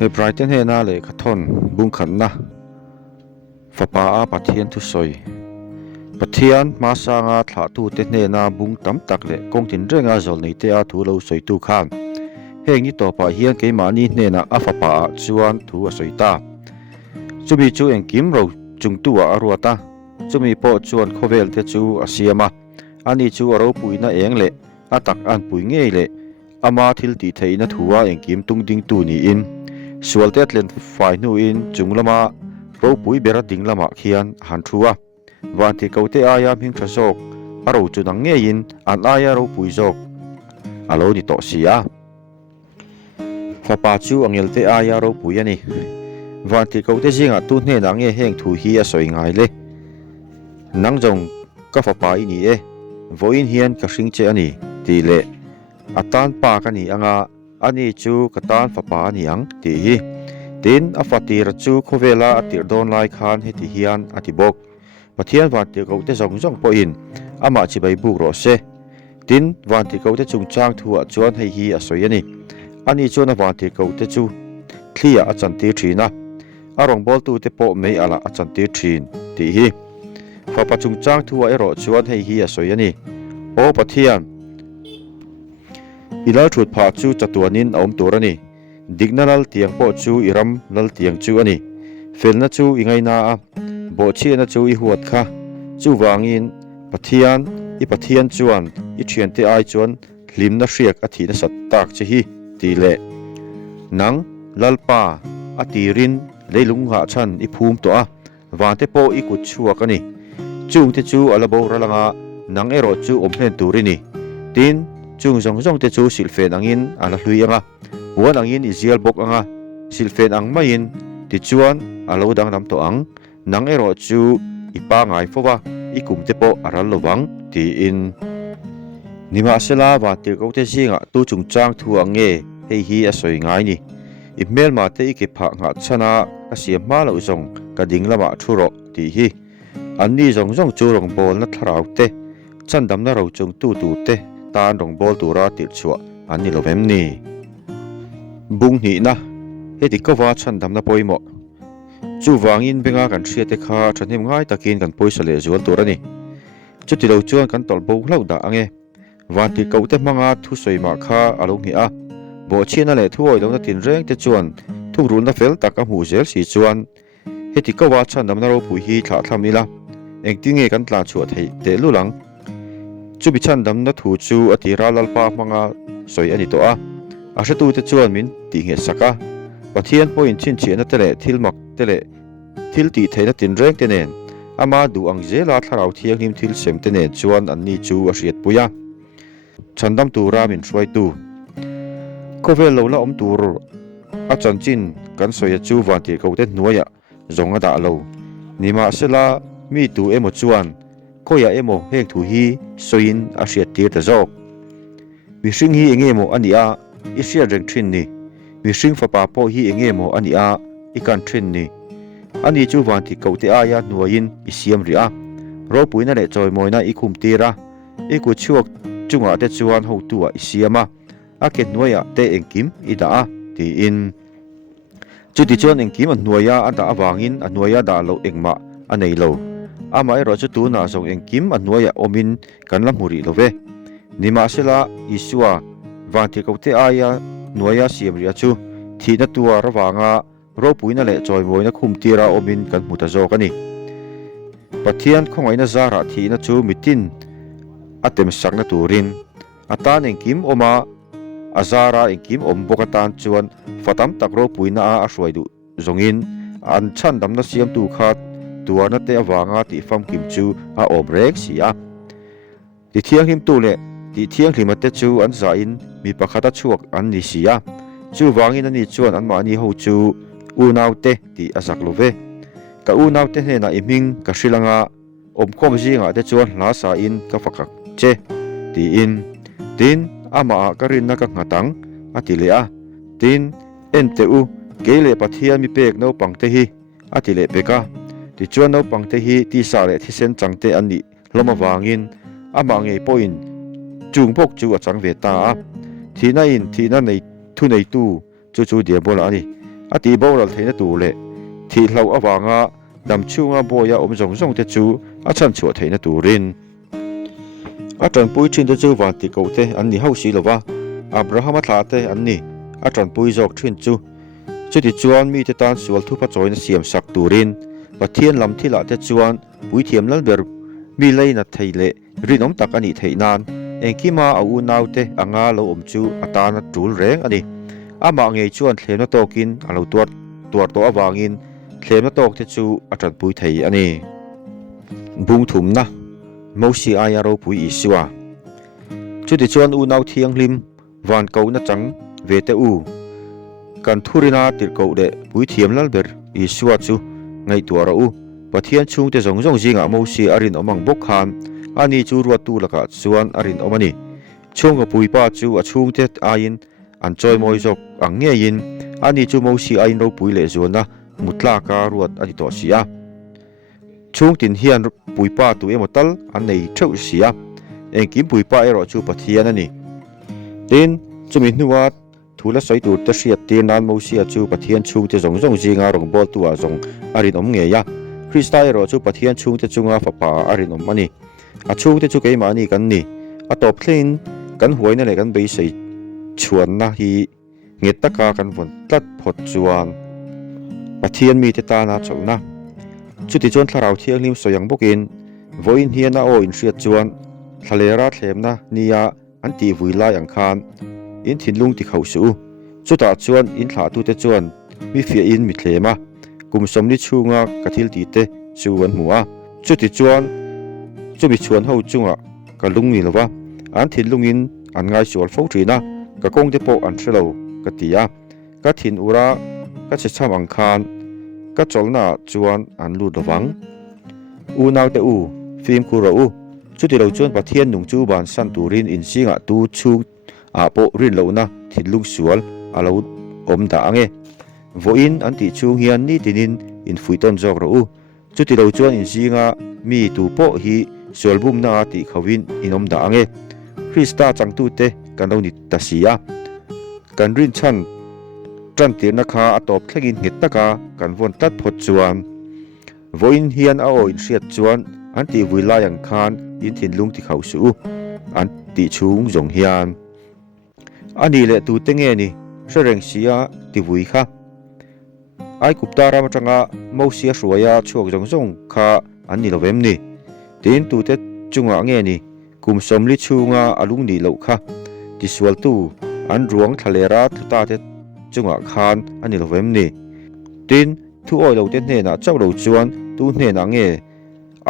he brighten he na le khathon bung khan na fapa a pathian thu soi pathian ma sanga thla tu te hne na bung tam tak le kong tin renga zol nei te a thu lo soi tu khan heng ni to pa hian ke ma ni hne na a fapa a chuan thu a soi ta chumi chu eng kim ro chung tu a ruata chumi po chuan khovel te chu a siama ani chu aro puina eng le atak an pui ngei le ama thil ti theina thuwa eng kim tung ding tu ni in sualte atlen fai nu in chunglama ro pui bera ding lama khian han thuwa wanti kaute aya ming thasok aro chu nang nge in an aya ro pui jok alo ni to sia fapa chu angelte aya ro pui ani wanti kaute jinga tu hne na nge heng thu hi a soi ngai le nang jong ka fapa ini e voin hian ka hring che ani ti le atan pa ka ni anga ani chu katan fapa ani ang ti hi tin a fatir chu khovela atir don lai khan he ti hian ati bok pathian wanti kaute jong jong po in ama chi bai buk ro se tin wanti kaute chung chang thua chuan hei hi a soi ani chu na wanti kaute chu thlia a chan ti thina arong bol tu te po mei ala a chan ti thin ti hi fapa chung chang thua ero chuan hei hi a soi ani o pathian ilal thut pha chu chatuanin aum turani dignalal tiang po chu iram lal tiang chu ani felna chu ingai na a bo china chu I huat kha chu wangin pathian chuan I thian te ai chuan hlimna hriak a thina sat tak che hi ti le nang lalpa atirin leilung ha chan I phum to a wante po I kut chuak ani chung te chu alabo ralanga nang ero chu omhnen turini tin chung jong te chu silfen angin ala hlui anga huan angin izial bok anga silfen ang main ti chuan alo dang nam to ang nang ero chu ipa ngai fowa ikum te po aral lowang ti in nima sela wa te ko te singa tu chung chang thu ange hei hi a soi ngai ni imel ma te ke pha nga chana ka siam ma lo zong ka ding lama thuro ti hi anni jong chu rong bol na tharau te chan dam na ro chung tu te tan rong bol tu ra tir chua anni lovem ni bung ni na he ti ko wa chan dam na poimo chu wangin benga kan thria te kha thanim ngai takin kan poisa le zual turani chu ti lo chuan kan tol bo hlau da ange wanti kaute manga thu soi ma kha alo ngi a bo china le thu oi lo na tin reng te chuan thu run na fel tak a mu zel si chuan he ti ko wa chan dam na ro pui hi thla thlamila engti nge kan tla chu thei te lulang chu bi chan dam na thu chu atira lalpa manga soi ani to a hre tu te chuan min ti nge saka pathian point chin chena tele thilmak tele thil ti theina tin reng te nen ama du ang zela tharau thiang him thil sem te nen chuan anni chu a hriat puya chandam tu ra min hruai tu kovel lo la om tur a chan chin kan soya chu wanti kaute hnuaya zonga da lo nima sela mi tu emo chuan koya emo heng thu hi soin a hriat tir ta jok mi hring hi engemo ani a I hriat reng thin ni mi hring fapa po hi engemo ani a I kan thin ni ani chu wanti kaute aya nuain I siam ri a ro puina le choi moina I khum tira I ku chuak chunga te chuan ho tu a I siama a ket nuaya te engkim I da a ti in chu ti chuan engkim an nuaya ada awangin an nuaya da lo engma anei lo ama ero chu tu na zong engkim an nuaya omin kan la muri lo ve nima sela isua wanti kaute aya nuaya siam ri a chu thina tua rawanga ro puina le choi moina khum tira omin kan muta jok ani pathian khongaina zara thina chu mitin atem sakna turin atan engkim oma azara engkim om bokatan chuan fatam tak ro puina a hruai du zongin an chan dam na siam tu kha tuana te awanga ti fam kim chu a om rek sia ti thiang him tu le ti thiang hlimate chu an za in mi pakhata chuak an ni sia chu wangin ani chuan an ma ni ho chu unaute ti azak love ka unaute he na iming ka shrilanga om khom jinga te chuan hla sa in ka fakak che ti in tin ama karin na ka ngatang atile a tin NTU kele pathia mi pek no pangte hi atile peka ti chuan no pangte hi ti sa le thi sen changte ani loma wangin ama nge point chung bok chu achang ve ta thina in thina nei thu nei tu chu chu dia bola ani ati boral theina tu le thi hlo awanga dam chunga boya om jong jong te chu a chan chu theina turin atran pui thin te chu van ti ko te an ni ho si lova Abraham thla te an ni atran pui jok thin chu chuti chuan mi te tan sual thu pa choina siam sak turin pathian lam thila te chuan pui thiam lal ber mi leina theile rinom tak ani theinan engkima au naute anga lo om chu atana tul reng ani ama ngei chuan thlena tokin alo tuar to awangin thlena tok te chu atran pui thei ani bung thumna mosi aya ro pui isiwa chuti chuan u nau thiang lim van ko na chang ve te u kan thurina tir ko de pui thiam lal ber isiwa chu ngai tuara u pathian chung te zong zong jinga mosi arin omang bok khan ani chu ruat tu laka chuan arin omani chung pui pa chu a chung te ain an choi moi jok ang nge in ani chu mosi ain ro pui le zona mutla ka ruat ani to sia chung tin hian pui pa tu emotal an nei theu sia engkim pui pa ero chu pathian ani tin chumi nuwa thula soi tur ta hriat te nan mosi a chu pathian chung te zong zong jinga rong bol tu a zong arin om nge ya Krista ero chu pathian chung te chunga fapa arin om ani a chung te chu keima ani kan ni a top thlin kan huaina le kan bei sei chuan na hi nge taka kan von tlat phot chuan pathian mi te ta na chona chuti chuan thlarau thiang lim soyang bokin voin hian a o in hriat chuan thalera thlemna nia an ti vuilai ang khan in thinlung ti khau su chuta chuan in thla tu te chuan mi fia in mi thlema kum somni chunga kathil ti te chuan hmuwa chuti chuan chumi chuan ho chunga ka lungni lova an thinlungin an ngai sual fo trina ka kong te po an threlo ka tia ka thin ura ka che cham ang khan ka cholna chuan an lu dawang u naw te u phim ku ro u chuti lo chuan pathian nung chu ban san turin in singa tu chu a po rin lo na thinlung sual alo om da ange voin an ti chung hian ni tinin in fuiton jok ro u chuti lo chuan in singa mi tu po hi sualbum na ti khawin inom da ange Krista changtu te kan lo ni tasia kan rin chan tran tir na kha atop thlengin ngit taka kan von tat phot chuan voin hian a o in hriat chuan an ti vuilai ang khan in thinlung ti khau su an ti chung zong hian ani le tu te nge ni sereng sia ti vui kha ai kupta ram atanga mosia hruaya chuak zong zong kha an ni lovem ni tin tu te chunga nge ni kum somli chunga alung ni lo kha ti sual tu an ruang thalera thuta te chunga khan ani lovem ni tin thu oi lo te hne na chau lo chuan tu hne na nge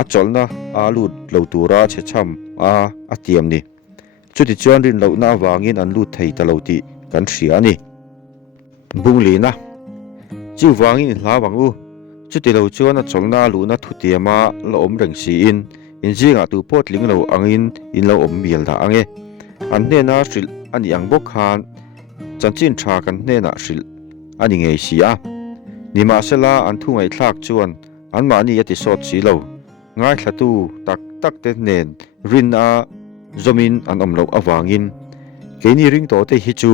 a cholna a lut lo tura che cham a atiam ni chuti chuan rin lo na wangin an lut thei ta lo ti kan hria ni bungli na chu wangin hla wangu chuti lo chuan a cholna lu na thutiama lo om reng si in jinga tu pot ling lo angin in lo om mial da ange an hne na hril ani ang bok khan chanchin tha kan hne na hril ani ngei sia nima sela an thu ngai thlak chuan an ma ni ati sot si lo ngai thlatu tak tak te nen rin a zomin an om lo awangin keini ring to te hi chu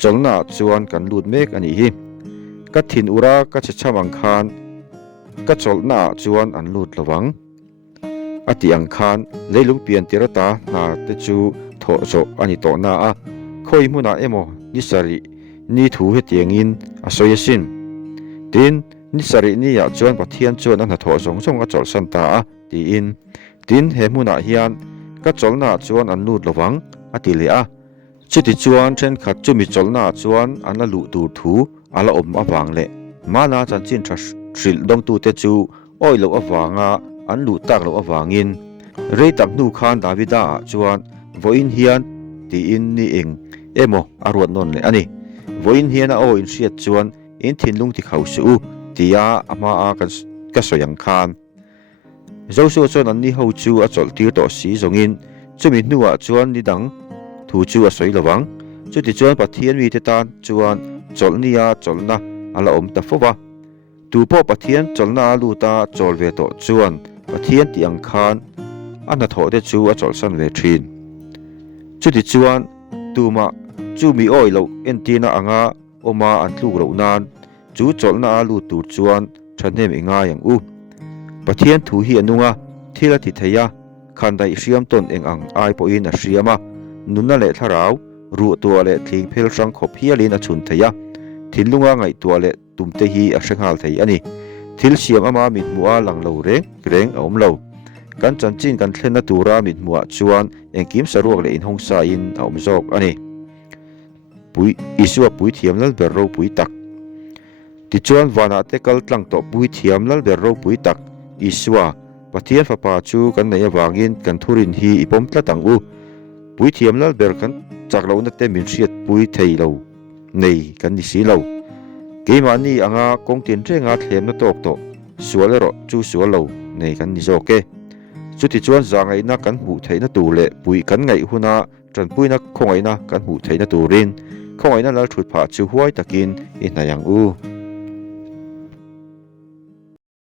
cholna chuan kan lut mek ani hi ka thin ura ka che chamang khan ka cholna chuan an lut lawang ati ang khan leilung pian tirata na te chu tho zo ani to na a khoi muna emo ni sari ni thu he tiangin a soyasin tin ni sari ni ya chuan pathian chuan an tho zong zong a chol san ta a ti in tin he muna hian ka cholna chuan an lut lawang ati le a chuti chuan then khat chumi cholna chuan an la lu tur thu ala om awang le mana chanchin thril dong tu te chu oi lo awanga an lu tak lo awangin rei tak nu khan davida chuan voin hian ti in ni eng emo arwat non le ani voin hian a o in hriat chuan in thinlung ti khau su tia ama a kan ka soyang khan zoso chuan an ni ho chu a chol tir to si zongin chumi nuwa chuan ni dang thu chu a soi lawang chuti chuan pathian mi te tan chuan cholnia cholna ala om ta fowa tu po pathian cholna lu ta chol ve to chuan pathian ti ang khan an na tho te chu a chol san ve thin chuti chuan tuma chu mi oi lo entina anga oma an thluk ro nan chu chol na lu tur chuan thanem enga yang u pathian thu hi anunga thila ti theia khandai hriam ton eng ang ai po in a hriama nunna le tharau ru tua le thling phel sang khop hialin a chun theia thilunga ngai tua le tumte hi a hrenghal thei ani thil siam ama mit mua lang lo reng awm lo kan chanchin kan thlenna tura mit mua chuan engkim saruak le in hongsa in awm zawk ani pui isua pui thiam lal ber ro pui tak ti chuan wana te kal tlang to pui thiam lal ber ro pui tak isua pathian fapa chu kan nei awangin kan thurin hi ipom tla tang u pui thiam lal ber kan chaklo na te min riat pui thei lo nei kan ni si lo keimani anga kongtin renga thlem na tok to sualero chu sualo nei kan ni zoke chuti chuan zangai na kan hmu theina tu le pui kan ngai huna tran pui na khongai na kan hmu theina turin khongai na lal thut pha chu huai takin in hayang u